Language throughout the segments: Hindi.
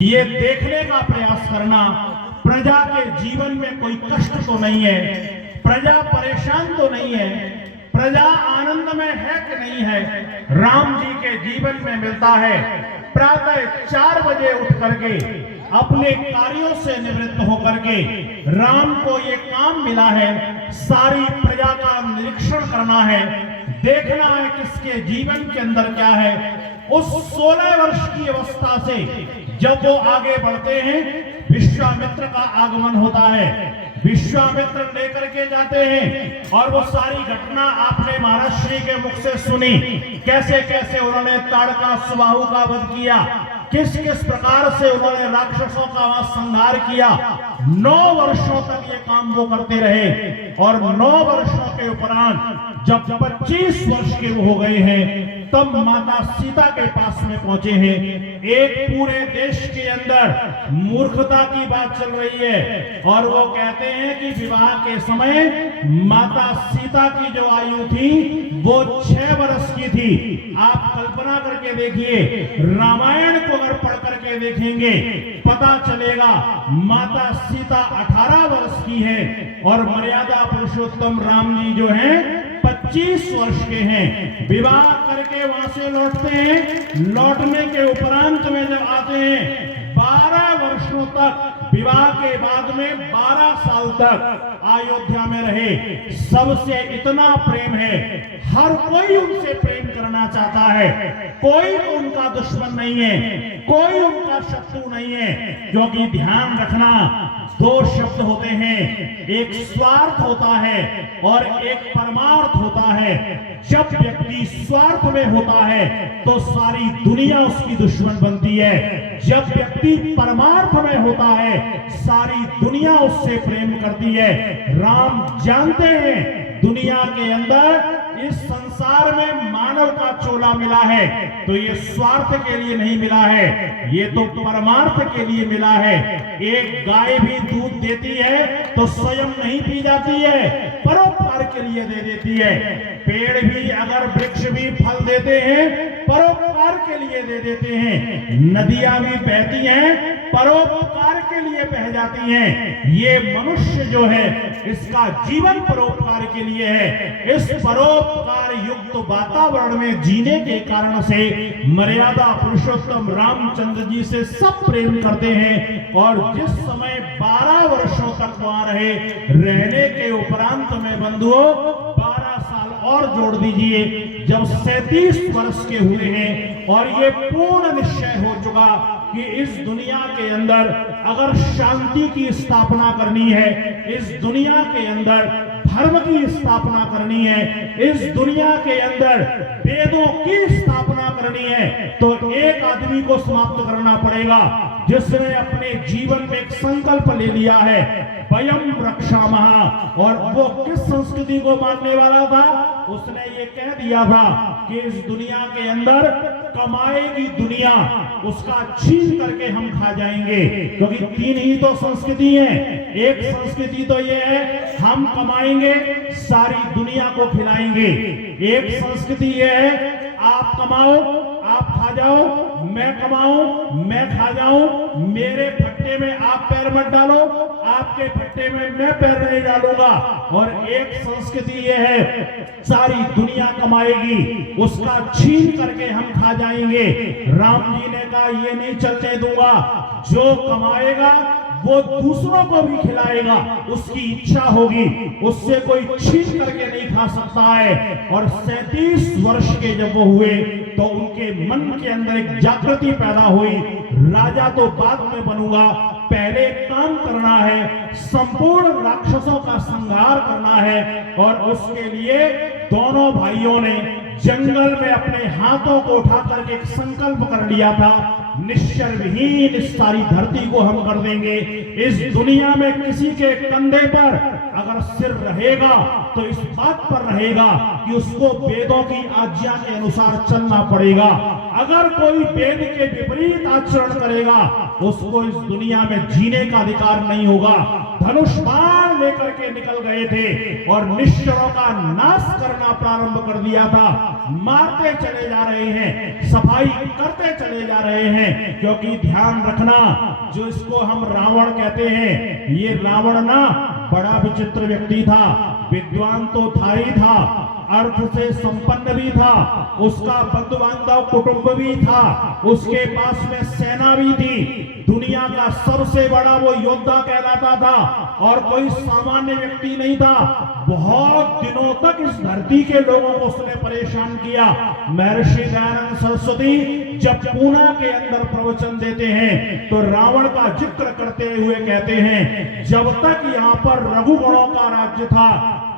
ये देखने का प्रयास करना प्रजा के जीवन में कोई कष्ट तो नहीं है, प्रजा परेशान तो नहीं है, प्रजा आनंद में है कि नहीं है। राम जी के जीवन में मिलता है प्रातः 4 बजे उठ करके अपने कार्यों से निवृत्त होकर के राम को ये काम मिला है, सारी प्रजा का निरीक्षण करना है, देखना है किसके जीवन के अंदर क्या है। उस 16 वर्ष की अवस्था से जब वो आगे बढ़ते हैं, विश्वामित्र का आगमन होता है। विश्वामित्र लेकर के जाते हैं और वो सारी घटना आपने महाराज श्री के मुख से सुनी, कैसे कैसे उन्होंने ताड़का सुबाहु का वध किया, किस किस प्रकार से उन्होंने राक्षसों का वहां संहार किया। 9 वर्षों तक ये काम वो करते रहे और 9 वर्षों के उपरांत जब 25 वर्ष के हो गए हैं, तब माता सीता के पास में पहुंचे हैं। एक पूरे देश के अंदर मूर्खता की बात चल रही है और वो कहते हैं कि विवाह के समय माता सीता की जो आयु थी वो 6 वर्ष की थी। आप कल्पना करके देखिए, रामायण को अगर पढ़ करके देखेंगे पता चलेगा माता सीता 18 वर्ष की है और मर्यादा पुरुषोत्तम राम जी जो है 25 वर्ष के हैं। विवाह करके वहां से लौटते हैं, लौटने के उपरांत में जब आते हैं 12 वर्षों तक, विवाह के बाद में 12 साल तक अयोध्या में रहे। सबसे इतना प्रेम है, हर कोई उनसे प्रेम करना चाहता है, कोई उनका दुश्मन नहीं है, कोई उनका शत्रु नहीं है। क्योंकि ध्यान रखना, 2 शब्द होते हैं, एक स्वार्थ होता है और एक परमार्थ होता है। जब व्यक्ति स्वार्थ में होता है तो सारी दुनिया उसकी दुश्मन बनती है, जब व्यक्ति परमार्थ में होता है सारी दुनिया उससे प्रेम करती है। राम जानते हैं दुनिया के अंदर, इस संसार में मानव का चोला मिला है तो ये स्वार्थ के लिए नहीं मिला है, ये तो परमार्थ के लिए मिला है। एक गाय भी दूध देती है तो स्वयं नहीं पी जाती है, परोपकार के लिए दे देती है। पेड़ भी, अगर वृक्ष भी फल देते हैं परोपकार के लिए दे देते हैं। नदियां भी बहती हैं परोपकार के लिए बह जाती हैं। ये मनुष्य जो है इसका जीवन परोपकार के लिए है। इस परोपकार युक्त वातावरण में जीने के कारण से मर्यादा पुरुषोत्तम रामचंद्र जी से सब प्रेम करते हैं। और जिस समय 12 वर्षों तक वहां रहे, रहने के उपरांत में बंधुओं 12 साल और जोड़ दीजिए, जब 37 वर्ष के हुए हैं और ये पूर्ण निश्चय हो चुका कि इस दुनिया के अंदर अगर शांति की स्थापना करनी है, इस दुनिया के अंदर धर्म की स्थापना करनी है, इस दुनिया के अंदर वेदों की स्थापना करनी है, तो एक आदमी को समाप्त करना पड़ेगा जिसने अपने जीवन में एक संकल्प ले लिया है, वयम रक्षामः। और वो किस संस्कृति को मानने वाला था? उसने ये कह दिया था कि इस दुनिया के अंदर कमाएगी दुनिया, उसका छीन करके हम खा जाएंगे। क्योंकि 3 ही तो संस्कृति है। एक संस्कृति तो ये है हम कमाएंगे, सारी दुनिया को खिलाएंगे। एक संस्कृति ये है आप कमाओ, आप खा जाओ, मैं कमाऊं, मैं खा जाऊं, मेरे फट्टे में आप पैर मत डालो, आपके फट्टे में मैं पैर नहीं डालूंगा। और एक संस्कृति ये है सारी दुनिया कमाएगी, उसका छीन करके हम खा जाएंगे। राम जी ने कहा ये नहीं चलने दूंगा, जो कमाएगा वो दूसरों को भी खिलाएगा, उसकी इच्छा होगी, उससे कोई छीन करके नहीं खा सकता है। और 37 वर्ष के जब वो हुए तो उनके मन के अंदर एक जागृति पैदा हुई, राजा तो बाद में बनूंगा, पहले काम करना है, संपूर्ण राक्षसों का संहार करना है। और उसके लिए दोनों भाइयों ने जंगल में अपने हाथों को उठा करके एक संकल्प कर लिया था, निश्चर विहीन इस सारी धरती को हम कर देंगे। इस दुनिया में किसी के कंधे पर अगर सिर रहेगा तो इस बात पर रहेगा कि उसको वेदों की आज्ञा के अनुसार चलना पड़ेगा। अगर कोई वेद के विपरीत आचरण करेगा उसको इस दुनिया में जीने का अधिकार नहीं होगा। धनुष बाण लेकर के निकल गए थे और निश्चरों का नाश करना प्रारंभ कर दिया था। मारते चले जा रहे हैं, सफाई करते चले जा रहे हैं, क्योंकि ध्यान रखना, जो इसको हम रावण कहते हैं, ये रावण ना बड़ा विचित्र व्यक्ति था। विद्वान तो था ही था, अर्थ से संपन्न भी था, उसका बंधु बांधव कुटुंब भी था, उसके पास में सेना भी थी, दुनिया का सबसे बड़ा वो योद्धा कहलाता था और कोई सामान्य व्यक्ति नहीं था। बहुत दिनों तक इस धरती के लोगों को उसने परेशान किया। महर्षि दयानंद सरस्वती जब पूना के अंदर प्रवचन देते हैं तो रावण का जिक्र करते हुए कहते हैं, जब तक यहाँ पर रघुगणों का राज्य था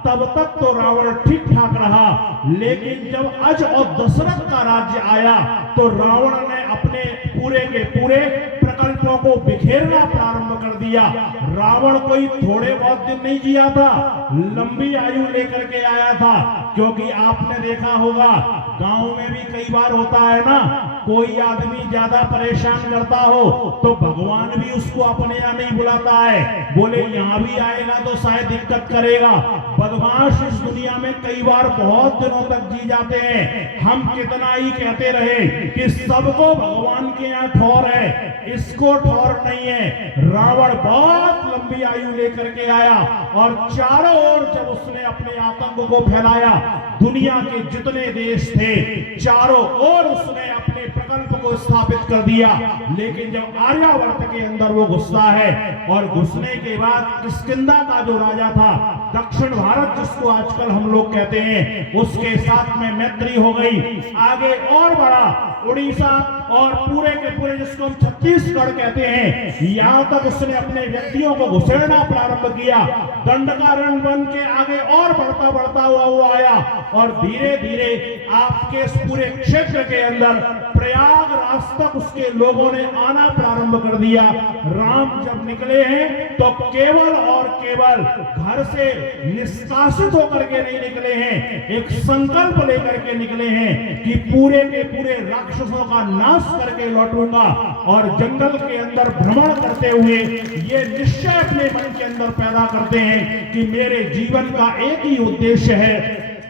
तब तक तो रावण ठीक ठाक रहा, लेकिन जब अज और दशरथ का राज्य आया तो रावण ने अपने पूरे के पूरे प्रकल्पों को बिखेरना प्रारंभ कर दिया। रावण कोई थोड़े बहुत दिन नहीं जिया था, लंबी आयु लेकर के आया था। क्योंकि आपने देखा होगा गांव में भी कई बार होता है ना, कोई आदमी ज्यादा परेशान करता हो तो भगवान भी उसको अपने यहाँ नहीं बुलाता है, बोले यहाँ भी आएगा तो शायद दिक्कत करेगा। बदमाश इस दुनिया में कई बार बहुत दिनों तक जी जाते हैं। हम कितना ही कहते रहे कि सबको भगवान के यहाँ ठौर है, इसको ठौर नहीं है। रावण बहुत लंबी आयु लेकर के आया और चारों ओर जब उसने अपने आतंक को फैलाया, दुनिया के जितने देश थे चारों ओर उसने अपने प्रकल्प को स्थापित कर दिया। लेकिन जब आर्यावर्त के अंदर वो घुसता है और घुसने के बाद किष्किंधा का जो राजा था, दक्षिण भारत जिसको आजकल हम लोग कहते हैं, उसके साथ में मैत्री हो गई। आगे और बढ़ा, उड़ीसा और पूरे के पूरे जिसको हम छत्तीसगढ़ कहते हैं, यहाँ तक उसने अपने व्यक्तियों को घुसेड़ना प्रारंभ किया। दंडकारण्य बन के आगे और बढ़ता बढ़ता हुआ वो आया और धीरे धीरे आपके इस पूरे क्षेत्र के अंदर प्रयागराज तक उसके लोगों ने आना प्रारंभ कर दिया। राम जब निकले हैं तो केवल और केवल घर से निष्कासित होकर के नहीं निकले हैं, एक संकल्प लेकर के निकले हैं कि पूरे के पूरे राक्षसों का नाश करके लौटूंगा। और जंगल के अंदर भ्रमण करते हुए ये निश्चय अपने मन के अंदर पैदा करते हैं कि मेरे जीवन का एक ही उद्देश्य है,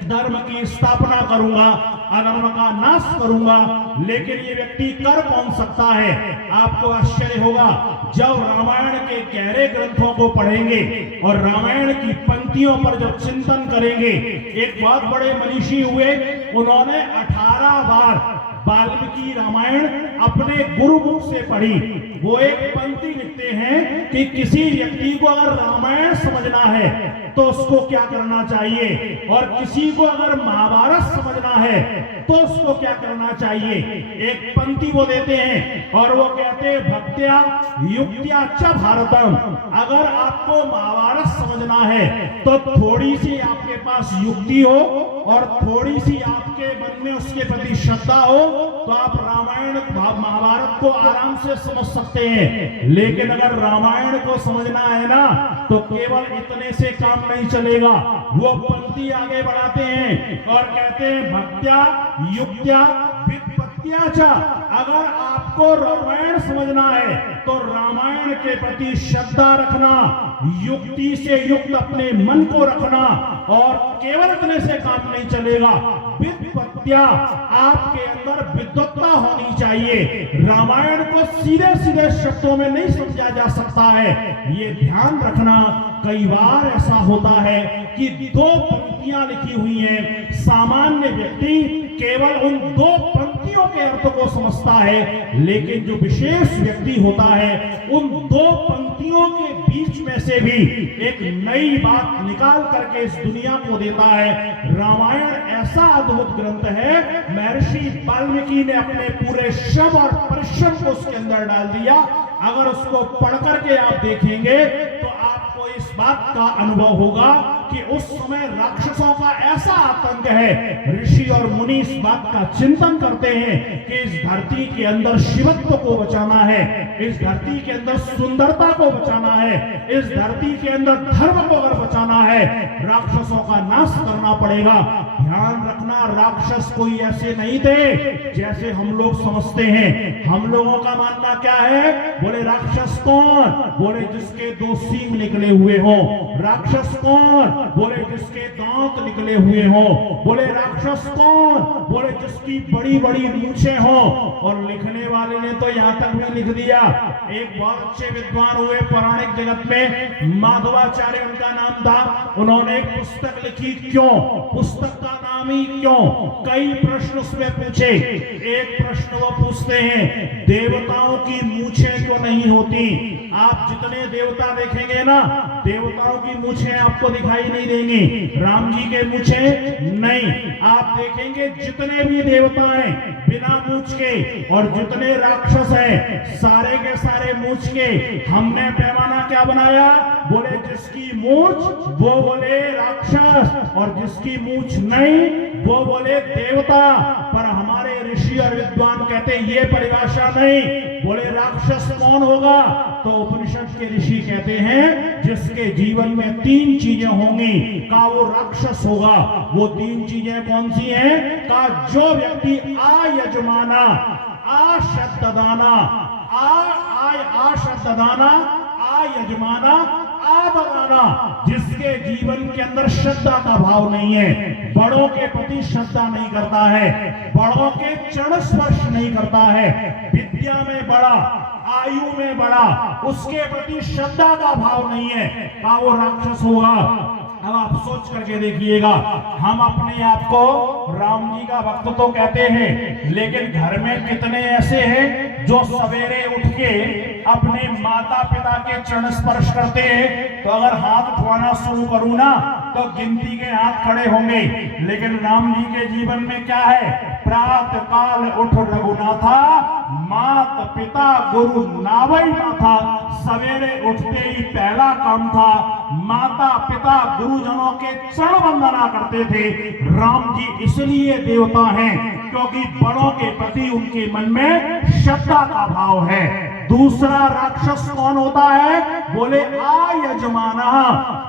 धर्म की स्थापना करूंगा, अधर्म का नाश करूंगा। लेकिन ये व्यक्ति कर कौन सकता है? आपको आश्चर्य होगा जब रामायण के गहरे ग्रंथों को पढ़ेंगे और रामायण की पंक्तियों पर जब चिंतन करेंगे। एक बहुत बड़े मनीषी हुए, उन्होंने 18 बार वाल्मीकि रामायण अपने गुरुमुख से पढ़ी। वो एक पंक्ति लिखते हैं कि किसी व्यक्ति को अगर रामायण समझना है तो उसको क्या करना चाहिए, और किसी को अगर महाभारत समझना है तो उसको क्या करना चाहिए। एक पंक्ति वो देते हैं और वो कहते हैं, भक्त्या युक्त्या च भारतम। अगर आपको महाभारत समझना है तो थोड़ी सी आपके पास युक्ति हो और थोड़ी सी आपके मन में उसके प्रति श्रद्धा हो तो आप रामायण महाभारत को आराम से समझ सकते हैं। लेकिन अगर रामायण को समझना है ना तो केवल इतने से काम नहीं चलेगा। वो पंक्ति आगे बढ़ाते हैं और कहते हैं, भक्त्या युक्त्या व्युत्पत्त्या च। अगर आपको रामायण समझना है तो रामायण के प्रति श्रद्धा रखना, युक्ति से युक्त अपने मन को रखना, और केवल इतने से काम नहीं चलेगा। व्युत्पत्त्या, आपके अंदर विद्वत्ता होनी चाहिए। रामायण को सीधे सीधे शब्दों में नहीं समझा जा सकता है। ये ध्यान रखना, कई बार ऐसा होता है कि 2 पंक्तियां लिखी हुई हैं, सामान्य व्यक्ति केवल उन 2 पंक्तियों के अर्थ को समझता है, लेकिन जो विशेष व्यक्ति होता है उन 2 पंक्तियों के बीच में से भी एक नई बात निकाल करके इस दुनिया को देता है। रामायण ऐसा अद्भुत ग्रंथ है, महर्षि वाल्मीकि ने अपने पूरे श्रम और परिश्रम को उसके अंदर डाल दिया। अगर उसको पढ़ करके आप देखेंगे तो आपको इस बात का अनुभव होगा कि उस समय राक्षसों का ऐसा आतंक है, ऋषि और मुनि इस बात का चिंतन करते हैं कि इस धरती के अंदर शिवत्व को बचाना है, इस धरती के अंदर सुंदरता को बचाना है, इस धरती के अंदर धर्म को अगर बचाना है, राक्षसों का नाश करना पड़ेगा। ध्यान रखना, राक्षस कोई ऐसे नहीं थे जैसे हम लोग समझते हैं। हम लोगों का मानना क्या है? बोले राक्षस कौन? बोले जिसके 2 सींग निकले हुए हो। राक्षस कौन? बोले जिसके दांत निकले हुए हो। बोले राक्षस कौन? बोले जिसकी बड़ी बड़ी मूछें हो। और लिखने वाले ने तो यहां तक भी लिख दिया, एक बहुत अच्छे विद्वान हुए पौराणिक जगत में, माधवाचार्य उनका नाम था, उन्होंने एक पुस्तक लिखी, क्यों? पुस्तक का नाम ही क्यों। कई प्रश्न उसमें पूछे। एक प्रश्न वो पूछते हैं, देवताओं की मूछें क्यों नहीं होती? आप जितने देवता देखेंगे ना, देवताओं की मूछें आपको दिखाई नहीं देंगी। राम जी के मूछें नहीं। आप देखेंगे जितने भी देवता हैं बिना मूछ के, और जितने राक्षस हैं सारे के सारे मूछ के। हमने पैमाना क्या बनाया? बोले जिसकी मूछ वो बोले राक्षस, और जिसकी मूछ नहीं वो बोले देवता। पर हमारे ऋषि और विद्वान कहते ये परिभाषा नहीं। बोले राक्षस कौन होगा? तो उपनिषद के ऋषि कहते हैं जिसके जीवन में 3 चीजें होंगी का वो राक्षस होगा। वो 3 चीजें कौन सी हैं? का जो व्यक्ति आयजमाना, आश्रद्धदाना, आश्रद्धदाना, आयजमाना, आदगाना, जिसके जीवन के अंदर श्रद्धा का भाव नहीं है, बड़ों के प्रति श्रद्धा नहीं करता है, बड़ों के चरण स्पर्श नहीं करता है, विद्या में बड़ा, आयु में बड़ा, उसके प्रति श्रद्धा का भाव नहीं है, का वो राक्षस होगा। अब आप सोच करके देखिएगा, हम अपने आप को राम जी का भक्त तो कहते हैं, लेकिन घर में कितने ऐसे हैं जो सवेरे उठ के अपने माता पिता के चरण स्पर्श करते हैं? तो अगर हाथ उठवाना शुरू करूं ना तो गिनती के हाथ खड़े होंगे। लेकिन राम जी के जीवन में क्या है? प्रातः काल उठ रघुनाथा, मात पिता गुरु नावई माथा। सवेरे उठते ही पहला काम था माता पिता गुरुजनों के चरण वंदना करते थे। राम जी इसलिए देवता हैं क्योंकि बड़ों के प्रति उनके मन में श्रद्धा का भाव है। दूसरा राक्षस कौन होता है? बोले आयजमाना,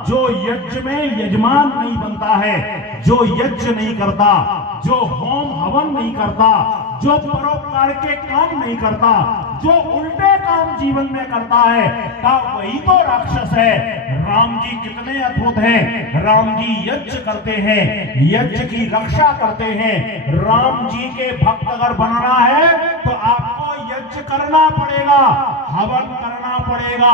जो यज्ञ में यजमान नहीं बनता है, जो यज्ञ नहीं करता, जो होम हवन नहीं करता, जो परोपकार के काम नहीं करता, जो उल्टे काम जीवन में करता है, का वही तो राक्षस है। राम जी कितने अद्भुत हैं। राम जी यज्ञ करते हैं, यज्ञ की रक्षा करते हैं। राम जी के भक्त अगर बनना है तो आपको यज्ञ करना पड़ेगा, हवन करना पड़ेगा।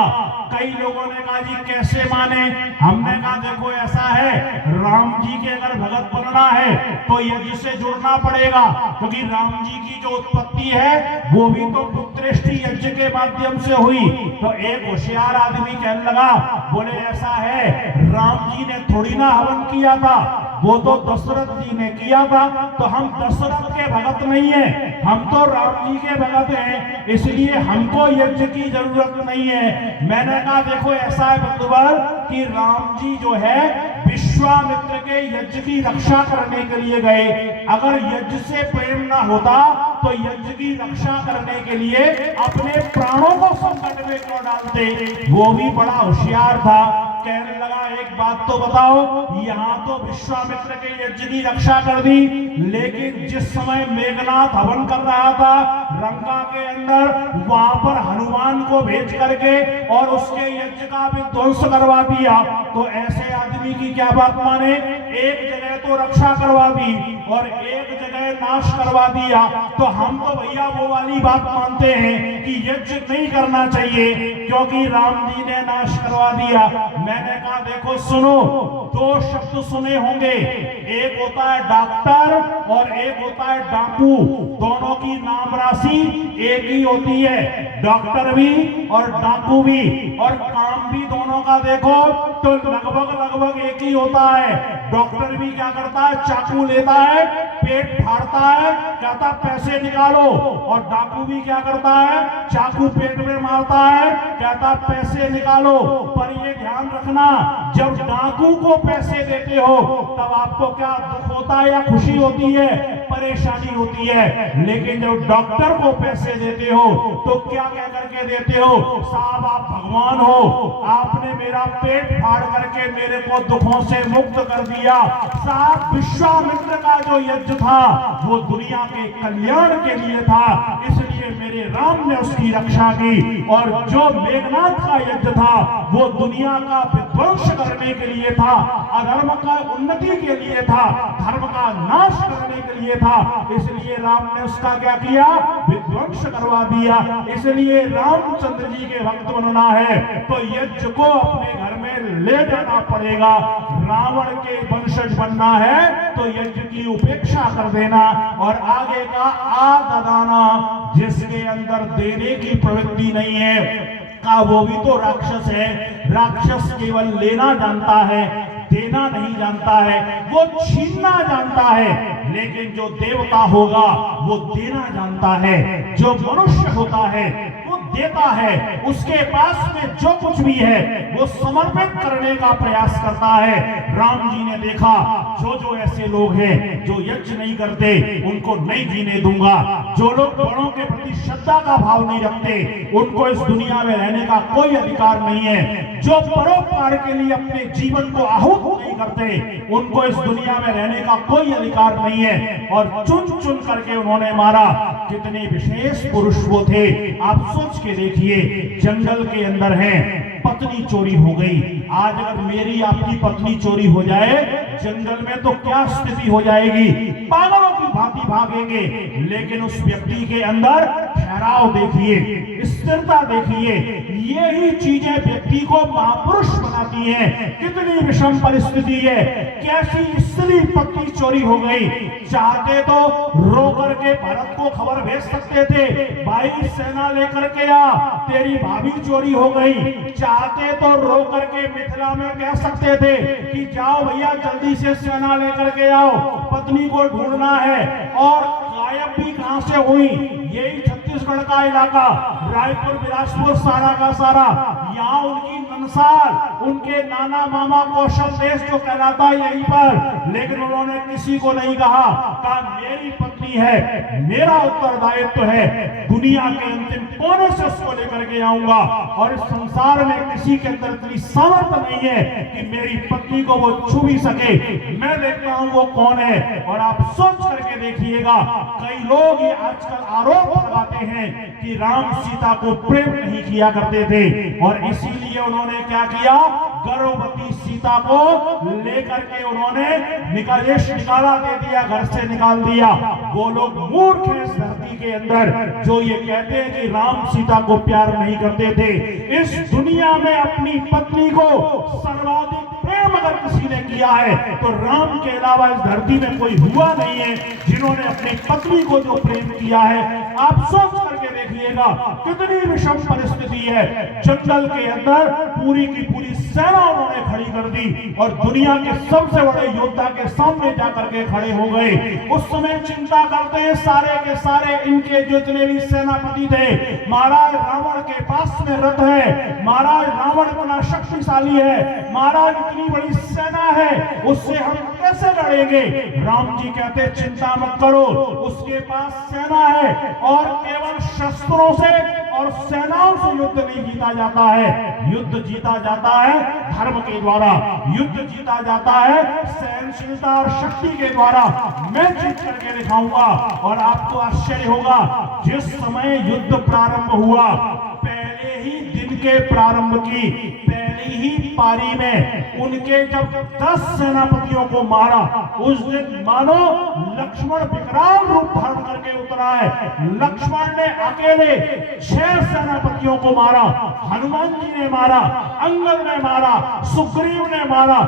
कई लोगों ने कहा जी कैसे माने? हमने कहा देखो ऐसा है, राम जी के अगर भगत बनना है तो यज्ञ से जुड़ना पड़ेगा, क्योंकि राम जी की जो उत्पत्ति है वो भी तो पुत्रेष्टि यज्ञ के माध्यम से हुई। तो एक होशियार आदमी कहने लगा, बोले ऐसा है, राम जी ने थोड़ी ना हवन किया था, वो तो दशरथ जी ने किया था। तो हम दशरथ के भगत नहीं है, हम तो राम जी के भगत हैं, इसलिए हमको यज्ञ की जरूरत नहीं है। मैंने कहा देखो ऐसा है बंधुवर कि राम जी जो है विश्वामित्र के यज्ञ की रक्षा करने के लिए गए। अगर यज्ञ से प्रेम ना होता तो यज्ञ की रक्षा करने के लिए अपने प्राणों को संकट में क्यों डालते? वो भी बड़ा होशियार था। कहने लगा एक बात तो बताओ, यहाँ तो विश्वामित्र के यज्ञ की रक्षा कर दी, लेकिन जिस समय मेघनाथ हवन कर रहा था लंका के अंदर, वहां पर हनुमान को भेज करके और उसके यज्ञ का विध्वंस करवा दिया। तो ऐसे आदमी की क्या बात माने? एक जगह तो रक्षा करवा दी और एक जगह नाश करवा दिया। तो हम तो भैया वो वाली बात मानते हैं कि यज्ञ नहीं करना चाहिए क्योंकि राम जी ने नाश करवा दिया। मैंने कहा देखो सुनो, 2 शब्द सुने होंगे, एक होता है डॉक्टर और एक होता है डाकू। दोनों की नाम राशि एक ही होती है, डॉक्टर भी और डाकू भी, और काम भी दोनों का देखो तो लगभग एक ही होता है। डॉक्टर भी क्या करता है? चाकू लेता है, पेट फाड़ता है, कहता पैसे निकालो, और डाकू भी क्या करता है, चाकू पेट में मारता है, कहता पैसे निकालो। पर ये ध्यान रखना, जब डाकू को पैसे देते हो तब आपको क्या दुख होता है या खुशी होती है, परेशानी होती है। लेकिन जब डॉक्टर को पैसे देते हो तो क्या कह करके देते हो, साहब आप भगवान हो, आपने मेरा पेट फाड़ करके मेरे को दुखों से मुक्त कर दिया। साहब विश्वामित्र का जो यज्ञ था वो दुनिया के कल्याण के लिए था, इसलिए मेरे राम ने उसकी रक्षा की। और जो मेघनाथ का यज्ञ था वो दुनिया का विध्वंस करने के लिए था, अधर्म का उन्नति के लिए था, धर्म का नाश करने के लिए था, इसलिए राम ने उसका क्या किया, विध्वंस करवा दिया। इसलिए रामचंद्र जी के भक्त बनना है तो यज्ञ को अपने घर में ले जाना पड़ेगा। रावण के वंशज बनना है तो यज्ञ की उपेक्षा कर देना और आगे का आदाना, जिसके अंदर देने की प्रवृत्ति नहीं है का वो भी तो राक्षस है। राक्षस केवल लेना जानता है, देना नहीं जानता है, वो छीनना जानता है। लेकिन जो देवता होगा वो देना जानता है, जो मनुष्य होता है वो देता है, उसके पास में जो कुछ भी है वो समर्पित करने का प्रयास करता है। राम जी ने देखा जो जो ऐसे लोग हैं जो यज्ञ नहीं करते उनको नहीं जीने दूंगा, जो लोग बड़ों के प्रति श्रद्धा का भाव नहीं रखते उनको इस दुनिया में रहने का कोई अधिकार नहीं है, जो परोपकार के लिए अपने जीवन को आहूत नहीं करते उनको इस दुनिया में रहने का कोई अधिकार नहीं है। और चुन चुन करके उन्होंने मारा। कितने विशेष पुरुष वो थे, आप सोच के देखिए। जंगल के अंदर हैं, पत्नी चोरी हो गई। आज अगर मेरी आपकी पत्नी चोरी हो जाए जंगल में तो क्या स्थिति हो जाएगी, पागलों की भांति भागेंगे। लेकिन उस व्यक्ति के अंदर ठहराव देखिए, स्थिरता देखिए, यही चीजें व्यक्ति को महापुरुष बनाती हैं। कितनी विषम परिस्थिति है, कैसी स्त्री पत्नी चोरी हो गई, चाहते तो रो करके भरत को खबर भेज सकते थे, भाई सेना लेकर के आ, तेरी भाभी चोरी हो गई। चाहते तो रो करके मिथिला में कह सकते थे कि जाओ भैया जल्दी से सेना लेकर के आओ, पत्नी को ढूंढना है। और गायब भी कहां से हुई, यही छत्तीसगढ़ का इलाका, रायपुर बिलासपुर सारा का सारा, यहाँ उनकी ननसाल, उनके नाना मामा कौशल देश जो कहलाता है यहीं पर। लेकिन उन्होंने किसी को नहीं कहा मेरी पत्नी है, मेरा उत्तरदायित्व है, दुनिया के अंतिम कोने से उसको लेकर के आऊंगा। और इस संसार में किसी के अंदर इतनी सामर्थ्य नहीं है कि मेरी पत्नी को वो छू भी सके। मैं देखता हूं वो कौन है। और आप सोच करके देखिएगा, कई लोग ये आजकल आरोप लगाते हैं कि राम सीता को प्रेम नहीं किया करते थे और इसीलिए उन्होंने क्या किया, गर्भवती सीता को लेकर के उन्होंने निकाला दे दिया, घर से निकाल दिया। वो लोग मूर्ख हैं इस धरती के अंदर जो ये कहते हैं कि राम सीता को प्यार नहीं करते थे। इस दुनिया में अपनी पत्नी को सर्वाधिक प्रेम अगर किसी ने किया है तो राम के अलावा इस धरती में कोई हुआ नहीं है जिन्होंने अपनी पत्नी को जो प्रेम किया है। आप सोच करके देखिएगा कितनी विषम परिस्थिति है। जंगल के अंदर पूरी की पूरी सेना उन्होंने खड़ी कर दी और दुनिया के सबसे बड़े योद्धा के सामने जाकर के खड़े हो गए। उस समय चिंता करते हैं सारे के सारे इनके जितने भी सेनापति थे, महाराज रावण के पास में रथ है, महाराज रावण बड़ा शक्तिशाली है, महाराज इतनी बड़ी सेना है, उससे हम कैसे लड़ेंगे। राम जी कहते चिंता मत करो, उसके पास सेना है और केवल शस्त्रों से और सेनाओं से युद्ध नहीं जीता जाता है, युद्ध जीता जाता है धर्म के द्वारा, युद्ध जीता जाता है सहनशीलता और शक्ति के द्वारा। मैं जीत करके दिखाऊंगा। और आपको आश्चर्य होगा, जिस समय युद्ध प्रारंभ हुआ पहले ही दिन के प्रारंभ की पहली ही पारी में उनके जब 10 सेनापतियों को मारा, उस दिन मानो लक्ष्मण विकराल रूप धारण करके उतरा है। लक्ष्मण ने अकेले 6 सेनापतियों को मारा, हनुमान जी ने मारा, अंगद ने मारा, सुग्रीव ने मारा।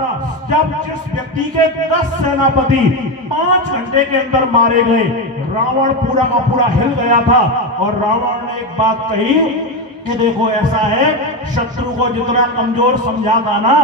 जब जिस व्यक्ति के 10 सेनापति 5 घंटे के अंदर मारे गए, रावण पूरा का पूरा हिल गया था। और रावण ने एक बात कही कि देखो ऐसा है, शत्रु को जितना कमजोर समझा था ना,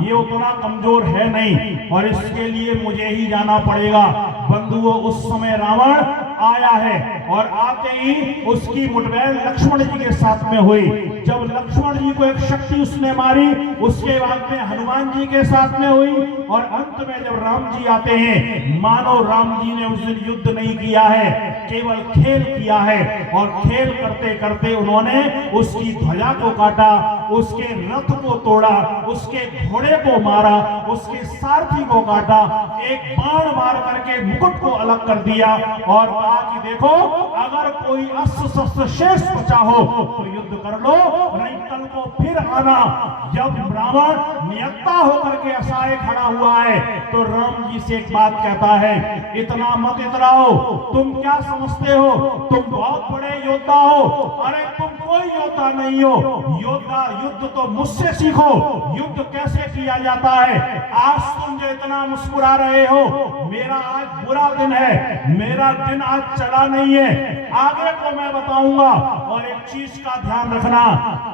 ये उतना कमजोर है नहीं और इसके लिए मुझे ही जाना पड़ेगा। बंधुओं उस समय रावण आया है और आते ही उसकी मुठभेड़ लक्ष्मण जी के साथ में हुई। जब लक्ष्मण जी को एक शक्ति उसने मारी, उसके बाद में हनुमान जी के साथ में हुई और अंत में जब राम जी आते हैं, मानो राम जी ने उस दिन युद्ध नहीं किया है, केवल खेल किया है और खेल करते करते उन्होंने उसकी ध्वजा को काटा, उसके रथ को तोड़ा, उसके घोड़े को मारा, उसके सारथी को काटा, एक बाण मार करके मुकुट को अलग कर दिया और कहा कि देखो अगर कोई अस्त्र शस्त्र शेष बचा हो तो युद्ध कर लो, नहीं कल को फिर आना। जब रावण नियत्ता होकर के असहाय खड़ा हुआ है तो राम जी से एक बात कहता है, इतना मत इतराओ, तुम क्या समझते हो तुम बहुत बड़े योद्धा हो? अरे तुम कोई योद्धा नहीं हो, योद्धा युद्ध तो मुझसे सीखो, युद्ध कैसे किया जाता है। आज तुम जो इतना मुस्कुरा रहे हो, मेरा आज बुरा दिन है, मेरा दिन आज चला नहीं है, आगे को मैं बताऊंगा। और एक चीज का ध्यान रखना,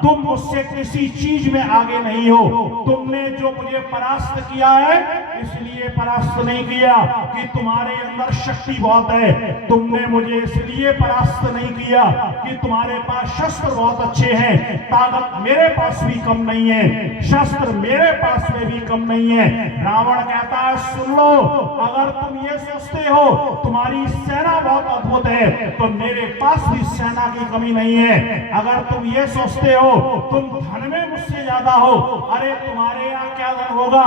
तुम मुझसे किसी चीज में आगे नहीं हो, तुमने जो मुझे परास्त किया है इसलिए परास्त नहीं किया कि तुम्हारे अंदर शक्ति बहुत है, तुमने मुझे इसलिए परास्त नहीं किया कि तुम्हारे पास शस्त्र बहुत अच्छे हैं, ताकत मेरे पास भी कम नहीं है, शस्त्र मेरे पास में भी कम नहीं है। रावण कहता है सुन लो, अगर तुम ये सोचते हो तुम्हारी सेना बहुत अद्भुत है तो मेरे पास भी सेना की कमी नहीं है। अगर तुम ये सोचते हो तुम धन में मुझसे ज्यादा हो, अरे तुम्हारे यहाँ क्या धन होगा,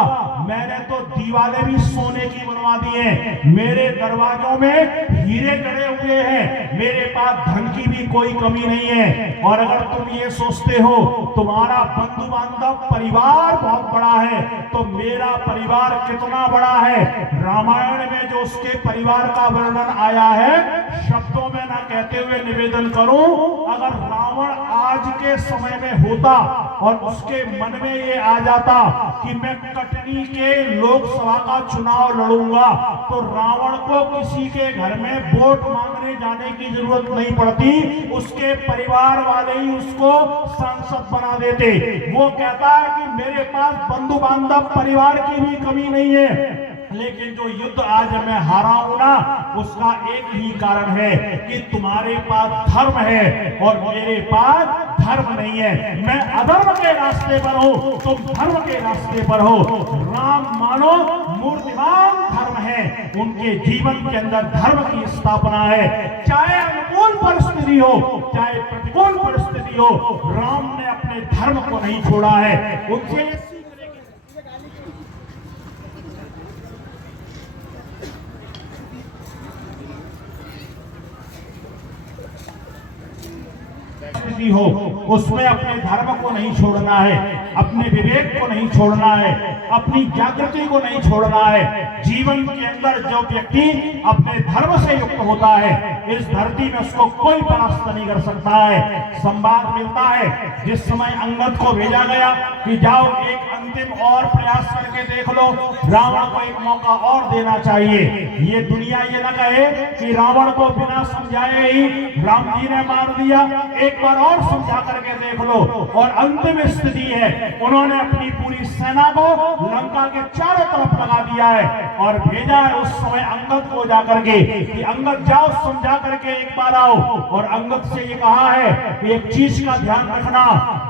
मैंने तो दीवारें भी सोने की बनवा दी है, मेरे दरवाजों में हीरे गड़े हुए हैं, मेरे पास धन की भी कोई कमी नहीं है। और अगर तुम ये सोचते हो तुम्हारा बंधु बांधव परिवार बहुत बड़ा है तो मेरा परिवार कितना बड़ा है, रामायण में जो उसके परिवार का वर्णन आया है, शब्दों में ना कहते हुए निवेदन करूं, अगर रावण आज के समय में होता और उसके मन में ये आ जाता कि मैं कटनी के लोकसभा का चुनाव लड़ूंगा, तो रावण को किसी के घर में वोट मांगने जाने की जरूरत नहीं पड़ती, उसके परिवार वाले ही उसको सांसद बना देते। वो कहता है कि मेरे पास बंधु बांधव परिवार की भी कमी नहीं है, लेकिन जो युद्ध आज मैं हारा हूं ना, उसका एक ही कारण है कि तुम्हारे पास धर्म है और मेरे पास धर्म नहीं है। मैं अधर्म के रास्ते पर हूं, तुम धर्म के रास्ते पर हो। राम मानो मूर्तिमान धर्म है, उनके जीवन के अंदर धर्म की स्थापना है, चाहे अनुकूल परिस्थिति हो चाहे प्रतिकूल परिस्थिति हो, राम ने अपने धर्म को नहीं छोड़ा है। उनसे हो उसमें अपने धर्म को नहीं छोड़ना है, अपने विवेक को नहीं छोड़ना है, अपनी जागृति को नहीं छोड़ना है। जीवन के अंदर जो व्यक्ति अपने धर्म से युक्त होता है, इस धरती में उसको कोई परास्त नहीं कर सकता है। संवाद मिलता है जिस समय अंगद को भेजा गया कि जाओ एक अंतिम और प्रयास करके देख लो, रावण को एक मौका और देना चाहिए। ये दुनिया ये न कहे कि रावण को बिना समझाए ही राम जी ने मार दिया, एक बार और समझा करके देख लो। और अंतिम स्थिति है, उन्होंने अपनी पूरी सेना को लंका के चारों तरफ लगा दिया है और भेजा है उस समय अंगद को जाकर के कि अंगद जाओ समझा करके एक बार आओ। और अंगद से ये कहा है कि एक चीज का ध्यान रखना,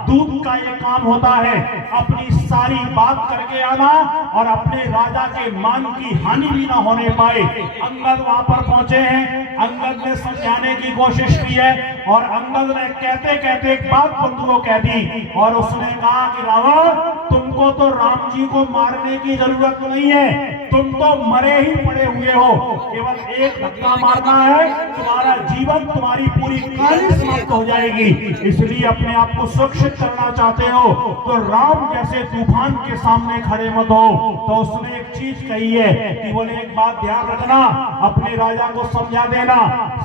दूत का ये काम होता है अपनी सारी बात करके आना और अपने राजा के मान की हानि भी ना होने पाए। अंगद वहां पर पहुंचे हैं, अंगद ने समझाने की कोशिश की है और अंगद ने कहते कहते एक बात बंधु को कह दी और उसने कहा कि रावण तुमको तो राम जी को मारने की जरूरत नहीं है, तुम तो मरे ही पड़े हुए हो, केवल एक धक्का मारना है, तुम्हारा जीवन तुम्हारी पूरी कहानी समाप्त हो जाएगी। इसलिए अपने आप को सुरक्षित करना चाहते हो तो राम जैसे तूफान के सामने खड़े मत हो। तो उसने एक चीज कही है कि बोले एक बात ध्यान रखना, अपने राजा को समझा देना,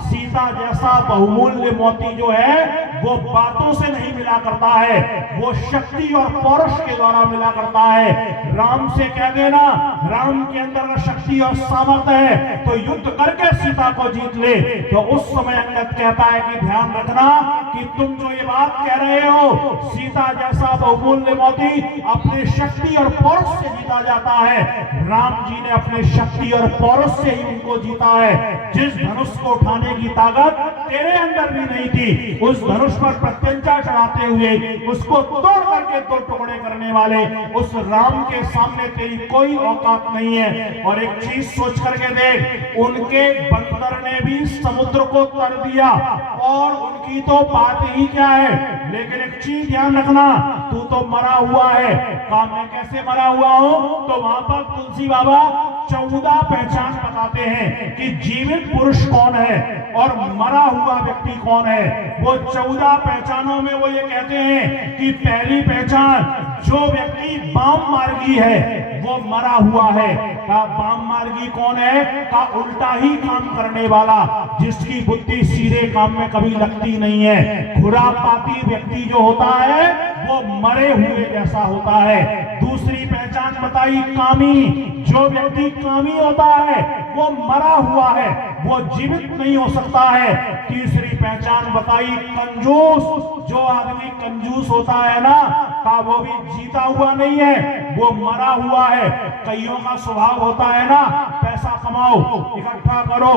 सीता जैसा बहुमूल्य मोती जो है वो बातों से नहीं मिला करता है, वो शक्ति और पौरुष के द्वारा मिला करता है। राम से कह देना, राम के अंदर शक्ति और सामर्थ्य है तो युद्ध करके सीता को जीत ले। तो उस समय अंगद कहता है कि ध्यान रखना कि कि तुम जो ये बात कह रहे हो सीता जैसा बहुमूल्य मोती अपने शक्ति और पौरुष से जीता जाता है, राम जी ने अपने शक्ति और पौरुष से ही उनको जीता है। जिस धनुष को उठाने की ताकत तेरे अंदर भी नहीं थी, उस धनुष पर प्रत्यंचा चढ़ाते हुए उसको तोड़ करके दो टुकड़े करने वाले उस राम के सामने तेरी कोई औकात नहीं है। और एक चीज सोच करके देख, उनके बंदर ने भी समुद्र को तर दिया और उनकी तो बात ही क्या है, लेकिन एक चीज ध्यान रखना, तू तो मरा हुआ है। काम में कैसे मरा हुआ हो, तो वहां पर तुलसी बाबा 14 पहचान बताते हैं कि जीवित पुरुष कौन है और मरा हुआ व्यक्ति कौन है। वो 14 पहचानों में वो ये कहते हैं कि पहली पहचान, जो व्यक्ति वाम मार्गी है वो मरा हुआ है। का वाम मार्गी कौन है, का उल्टा ही काम करने वाला, जिसकी बुद्धि सीधे काम में कभी लगती नहीं है। खुरापाती व्यक्ति जो होता है वो मरे हुए जैसा होता है। दूसरी पहचान बताई कामी, जो व्यक्ति कामी होता है वो मरा हुआ है, वो जीवित नहीं हो सकता है। तीसरी पहचान बताई कंजूस, जो आदमी कंजूस होता है ना, का वो भी जीता हुआ नहीं है, वो मरा हुआ है। कईयों का स्वभाव होता है ना, पैसा कमाओ, इकट्ठा करो,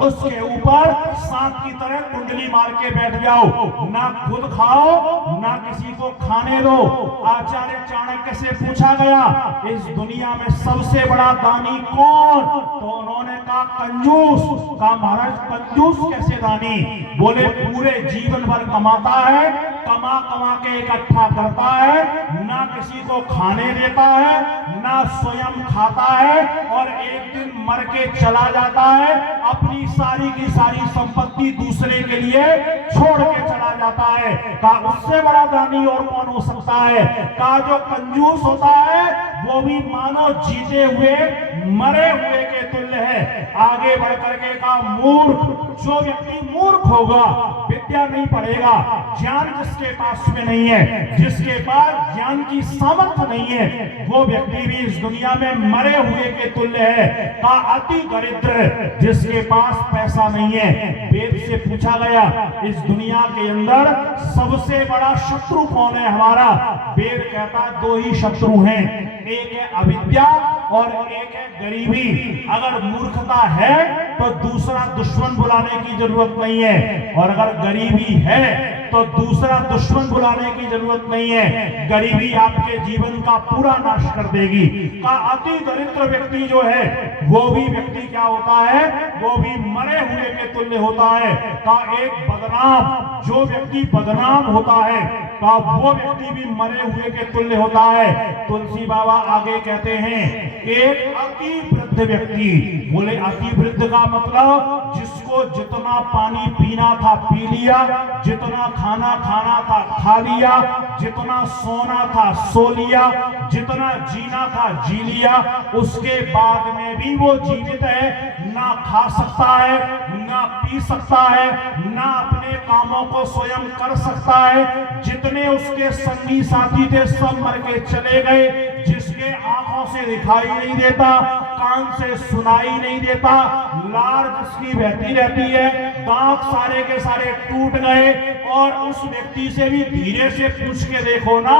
उसके ऊपर सांप की तरह कुंडली मार के बैठ जाओ, ना खुद खाओ ना किसी को खाने दो। आचार्य चाणक्य से पूछा गया, इस दुनिया में सबसे बड़ा दानी कौन, तो उन्होंने कहा कंजूस। कहा महाराज कंजूस कैसे दानी, बोले पूरे जीवन भर कमाता है, कमा कमा के इकट्ठा करता है, ना किसी को खाने देता है ना स्वयं खाता है, और एक दिन मर के चला जाता है, अपनी सारी की सारी संपत्ति दूसरे के लिए छोड़ के चला जाता है। का उससे बड़ा दानी और कौन हो सकता है। का जो कंजूस होता है वो भी मानो जीते हुए मरे हुए के तुल्य है। आगे बढ़ करके का मूर्ख, जो व्यक्ति मूर्ख होगा, विद्या नहीं पढ़ेगा, ज्ञान जिसके पास में नहीं है, जिसके पास ज्ञान की सामर्थ्य नहीं है, वो व्यक्ति भी इस दुनिया में मरे हुए के तुल्य है। का अति दरिद्र, जिसके पास पैसा नहीं है। वेद से पूछा गया, इस दुनिया के अंदर सबसे बड़ा शत्रु कौन है हमारा, वेद कहता 2 ही शत्रु हैं, एक है अविद्या और एक है गरीबी। अगर मूर्खता है तो दूसरा दुश्मन बुलाने की जरूरत नहीं है, और अगर गरीबी है तो दूसरा दुश्मन बुलाने की जरूरत नहीं है। गरीबी आपके जीवन का पूरा नाश कर देगी। का अति दरिद्र व्यक्ति जो है वो भी व्यक्ति क्या होता है, वो भी मरे हुए के तुल्य होता है। का एक बदनाम, जो व्यक्ति बदनाम होता है, का वो व्यक्ति भी मरे हुए के तुल्य होता है। तुलसी बाबा आगे कहते हैं, एक अति वृद्ध व्यक्ति, बोले अति वृद्ध का मतलब जिसको जितना पानी पीना था पी लिया, जितना खाना खाना था खा लिया, जितना सोना था सो लिया, जितना जीना था जी लिया, उसके बाद में भी वो जीवित है, ना खा सकता है ना पी सकता है, ना अपने कामों को स्वयं कर सकता है। जितने उसके संगी साथी थे सब मर के चले गए, जिसके आंखों से दिखाई नहीं देता, कान से सुनाई नहीं देता, लार जिसकी बहती रहती है, दांत सारे के सारे टूट गए, और उस व्यक्ति से भी धीरे से पूछ के देखो ना,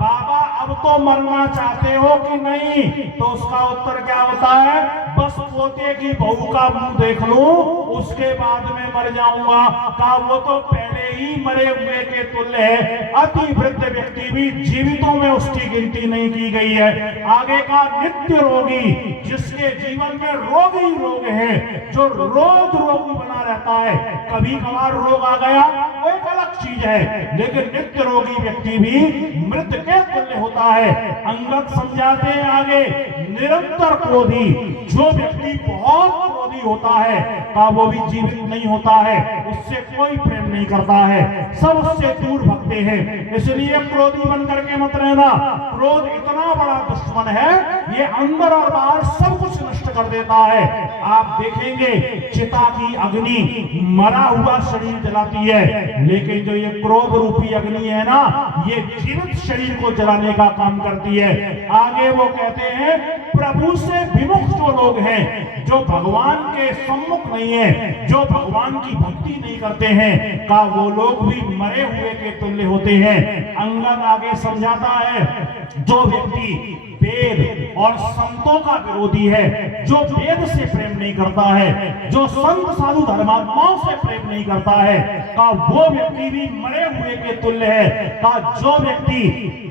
बाबा अब तो मरना चाहते हो कि नहीं, तो उसका उत्तर क्या होता है, बस पोते की बहू का मुंह देख लूं उसके बाद में मर जाऊंगा। का वो तो पहले ही मरे हुए के तुल्य है। अति वृद्ध व्यक्ति भी जीवितों में उसकी गिनती नहीं की गई है। आगे का नित्य रोगी, जिसके जीवन में रोग ही रोग है, जो रोज रोगी बना रहता है, कभी कभार रोग आ गया वो एक अलग चीज है, लेकिन नित्य रोगी व्यक्ति भी मृत के तुल्य होता है। अंगद समझाते हैं आगे, निरंतर क्रोधी, जो व्यक्ति बहुत क्रोधी होता है का वो भी जीवित नहीं होता है, उससे कोई प्रेम नहीं करता है, सब उससे दूर भगते हैं। इसलिए क्रोधी बन करके मत रहना। क्रोध इतना बड़ा दुश्मन है, ये अंदर और बाहर सब कुछ नष्ट कर देता है। आप देखेंगे चिता की अग्नि मरा हुआ शरीर जलाती है, लेकिन जो ये क्रोध रूपी अग्नि है ना, ये जीवित शरीर को जलाने का काम करती है। आगे वो कहते हैं प्रभु से विमुख जो लोग हैं, जो भगवान के सम्मुख नहीं है, जो भगवान की भक्ति नहीं करते हैं, का वो लोग भी मरे हुए के तुल्य होते हैं। अंगद आगे समझाता है जो व्यक्ति वेद और संतों का विरोधी है, जो वेद से प्रेम नहीं करता है, जो संत साधु धर्मात्माओं से प्रेम नहीं करता है, का वो व्यक्ति भी मरे हुए के तुल्य है। का जो व्यक्ति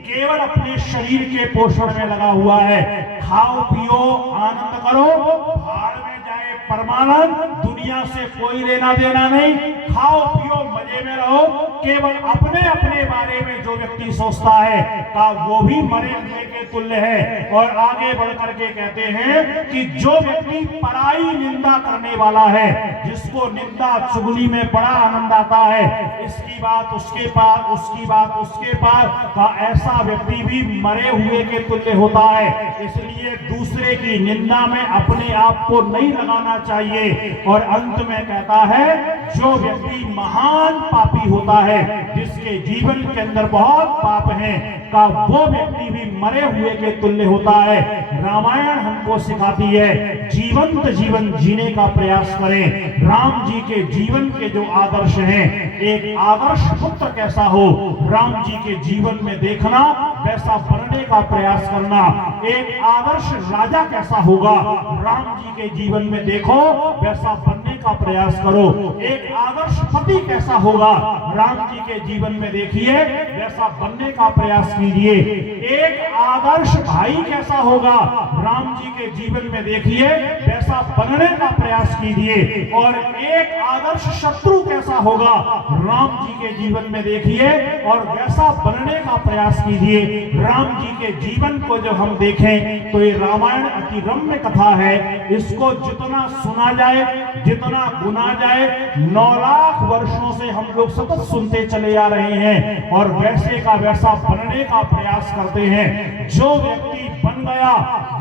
केवल अपने शरीर के पोषण में लगा हुआ है, खाओ पियो आनंद करो, भाड़ में जाए परमानंद, दुनिया से कोई लेना देना नहीं, खाओ पियो मजे में रहो, केवल अपने अपने बारे में जो व्यक्ति सोचता है, का वो भी मरे हुए के तुल्य है। और आगे बढ़ करके कहते हैं कि जो व्यक्ति पराई निंदा करने वाला है, जिसको निंदा चुगली में बड़ा आनंद आता है, इसकी बात उसके पास, उसकी बात उसके पास, का ऐसा व्यक्ति भी मरे हुए के तुल्य होता है। इसलिए दूसरे की निंदा में अपने आप को नहीं लगाना चाहिए। और अंत में कहता है जो व्यक्ति महान पापी होता है, जिसके जीवन के अंदर बहुत पाप है, का वो व्यक्ति भी मरे हुए के तुल्य होता है। रामायण हमको सिखाती है जीवंत जीवन जीने का प्रयास करें। राम जी के जीवन के जो आदर्श हैं, एक आदर्श पुत्र कैसा हो, राम जी के जीवन में देखना, वैसा बनने का प्रयास करना। एक आदर्श राजा कैसा होगा, राम जी के जीवन में देखो, वैसा बनने का प्रयास करो। एक आदर्श पति कैसा होगा, राम जी के जीवन में देखिए, वैसा बनने का प्रयास कीजिए। एक आदर्श भाई कैसा होगा, राम जी के जीवन में देखिए, वैसा बनने का प्रयास कीजिए। और एक आदर्श शत्रु कैसा होगा, राम जी के जीवन में देखिए और वैसा बनने का प्रयास कीजिए। राम जी के जीवन को जब हम देखें तो ये रामायण अति रम्य कथा है। इसको जितना सुना जाए, जितना गुना जाए, 9 लाख वर्षों से हम लोग सतत सुनते चले आ रहे हैं और वैसे का वैसा बनने का प्रयास करते हैं। जो व्यक्ति बन गया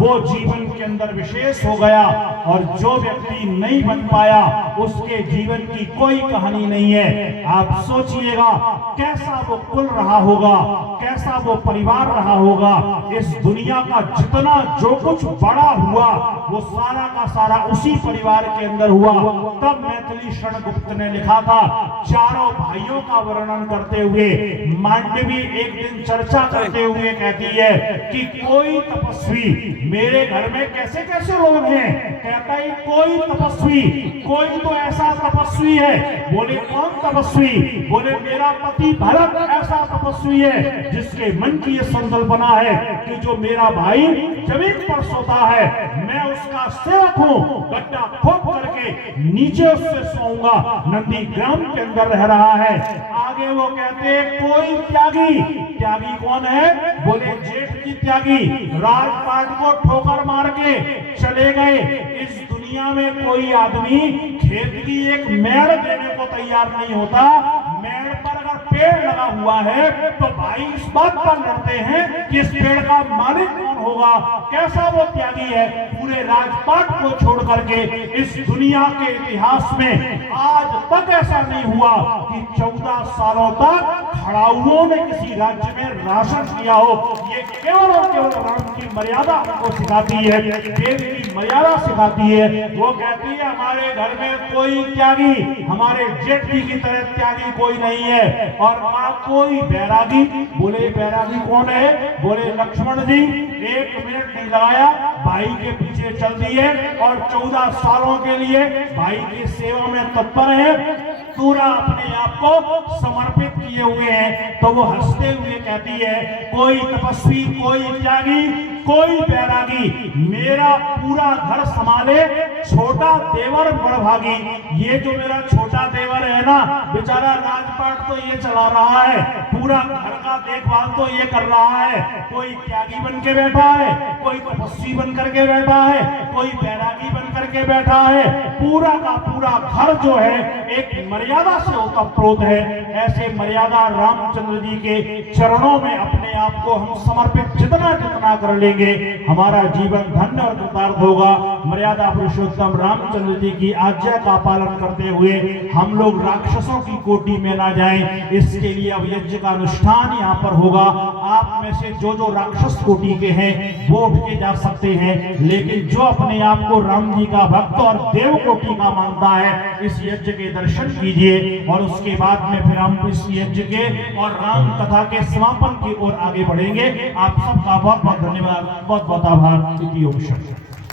वो जीवन के अंदर विशेष हो गया, और जो व्यक्ति नहीं बन पाया उसके जीवन की कोई कहानी नहीं है। आप सोचिएगा कैसा वो कुल रहा होगा, कैसा वो परिवार रहा होगा। इस दुनिया का जितना जो कुछ बड़ा हुआ वो सारा का सारा उसी परिवार के अंदर हुआ। तब मैथिली शरण गुप्त ने लिखा था, चारों भाइयों का वर्णन करते हुए मांडवी एक दिन चर्चा करते हुए कहती है कि कोई तपस्वी, मेरे घर में कैसे कैसे लोग हैं, कहता है कोई तपस्वी, कोई तो ऐसा तपस्वी है। बोले कौन तपस्वी, बोले मेरा पति भरत ऐसा तपस्वी है, जिसके मन की यह संकल्पना है कि जो मेरा भाई जमीन पर सोता है, मैं उसका सेवक हूं, गड्ढा खोद करके नीचे उससे सोऊंगा। नंदी ग्राम के अंदर रह रहा है। आगे वो कहते हैं कोई त्यागी, त्यागी कौन है, बोले जेठ की त्यागी, राजपाट को ठोकर मार के चले गए। इस दुनिया में कोई आदमी खेत की एक मेड़ देने को तैयार नहीं होता। मेड़ पर अगर पेड़ लगा हुआ है तो भाई इस बात पर लड़ते हैं कि इस पेड़ का मालिक कौन होगा। कैसा वो त्यागी है, पूरे राजपाट को छोड़ करके। इस दुनिया के इतिहास में आज तक ऐसा नहीं हुआ कि 14 सालों तक खड़ाउओं ने किसी राज्य में राशन किया हो। ये केवल और केवल राम की मर्यादा हमको सिखाती है, देव की मर्यादा सिखाती है। वो कहती है हमारे घर में कोई त्यागी, हमारे जेठ जी की तरह त्यागी कोई नहीं है। और कोई बैरागी, बोले बैरागी कौन है, बोले लक्ष्मण जी। 1 मिनट नहीं लगाया, भाई के पीछे चल दिए और 14 सालों के लिए भाई की सेवा में तत्पर है, पूरा अपने आप को समर्पित किए हुए हैं। तो वो हंसते हुए कहती है कोई तपस्वी, कोई त्यागी, कोई बैरागी, मेरा पूरा घर संभाले छोटा देवर बड़भागी। ये जो मेरा छोटा देवर है ना, बेचारा राजपाट तो ये चला रहा है, पूरा घर का का देखभाल तो ये कर रहा है, कोई त्यागी बन के बैठा है, कोई तपस्वी बन करके बैठा है, कोई बैरागी बन करके बैठा है। पूरा का पूरा घर जो है एक मर्यादा से ओतप्रोत है। ऐसे मर्यादा रामचंद्र जी के चरणों में अपने आप को हम समर्पित जितना जितना कर लेंगे, हमारा जीवन धन्य और कृतार्थ होगा। मर्यादा पुरुषोत्तम रामचंद्र जी की आज्ञा का पालन करते हुए हम लोग राक्षसों की कोटि में ना जाएं, इसके लिए अब यज्ञ का अनुष्ठान यहाँ पर होगा। आप में से जो जो राक्षस कोटि के हैं वो उठ के जा सकते हैं, लेकिन जो अपने आप को राम जी का भक्त और देव कोटि का मानता है, इस यज्ञ के दर्शन कीजिए और उसके बाद में फिर हम इस यज्ञ के और राम कथा के समापन की ओर आगे बढ़ेंगे। आप सबका बहुत बहुत धन्यवाद, बहुत बहुत आभार।